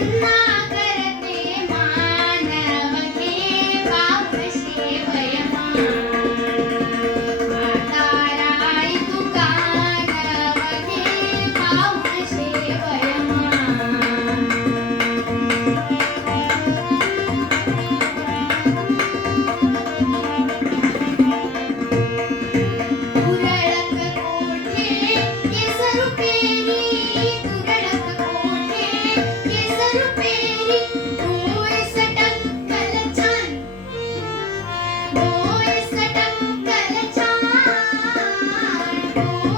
ನನ್ನ thank you.